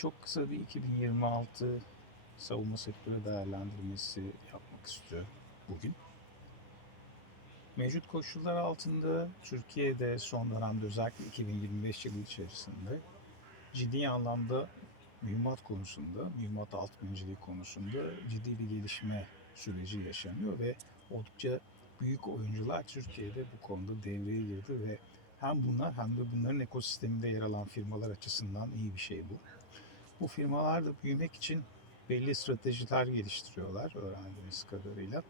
çok kısa bir 2026 savunma sektörü değerlendirmesi yapmak istiyorum bugün. Mevcut koşullar altında Türkiye'de son dönemde özellikle 2025 yılı içerisinde ciddi anlamda mühimmat konusunda, mühimmat alt önceliği konusunda ciddi bir gelişme süreci yaşanıyor ve oldukça büyük oyuncular Türkiye'de bu konuda devreye girdi ve hem bunlar hem de bunların ekosisteminde yer alan firmalar açısından iyi bir şey bu. Bu firmalar da büyümek için belli stratejiler geliştiriyorlar öğrendiğimiz kadarıyla.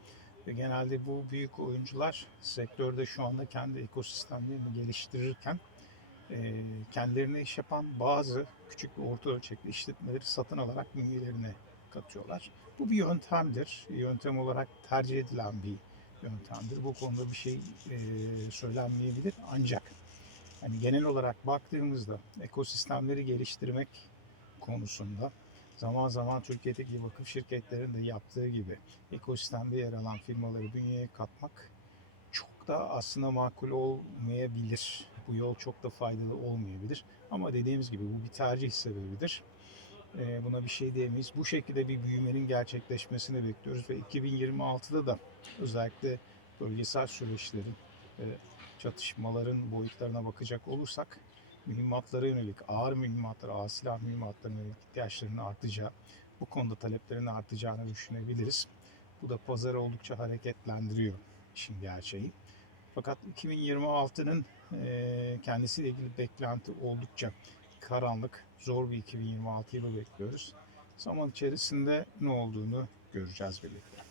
Ve genelde bu büyük oyuncular sektörde şu anda kendi ekosistemlerini geliştirirken e, kendilerine iş yapan bazı küçük ve orta ölçekli işletmeleri satın alarak bünyelerine katıyorlar. Bu bir yöntemdir. Yöntem olarak tercih edilen bir yöntemdir. Bu konuda bir şey e, söylenmeyebilir. Ancak hani genel olarak baktığımızda ekosistemleri geliştirmek konusunda zaman zaman Türkiye'deki vakıf şirketlerinin de yaptığı gibi ekosistemde yer alan firmaları bünyeye katmak çok da aslında makul olmayabilir. Bu yol çok da faydalı olmayabilir. Ama dediğimiz gibi bu bir tercih sebebidir. Ee, buna bir şey diyemeyiz. Bu şekilde bir büyümenin gerçekleşmesini bekliyoruz ve 2026'da da özellikle bölgesel süreçlerin ve çatışmaların boyutlarına bakacak olursak mühimmatlara yönelik, ağır mühimmatlara, ağır silah mühimmatlarına yönelik ihtiyaçlarının artacağı, bu konuda taleplerin artacağını düşünebiliriz. Bu da pazarı oldukça hareketlendiriyor işin gerçeği. Fakat 2026'nın eee, kendisiyle ilgili beklenti oldukça karanlık, zor bir 2026 yılı bekliyoruz. Zaman içerisinde ne olduğunu göreceğiz birlikte.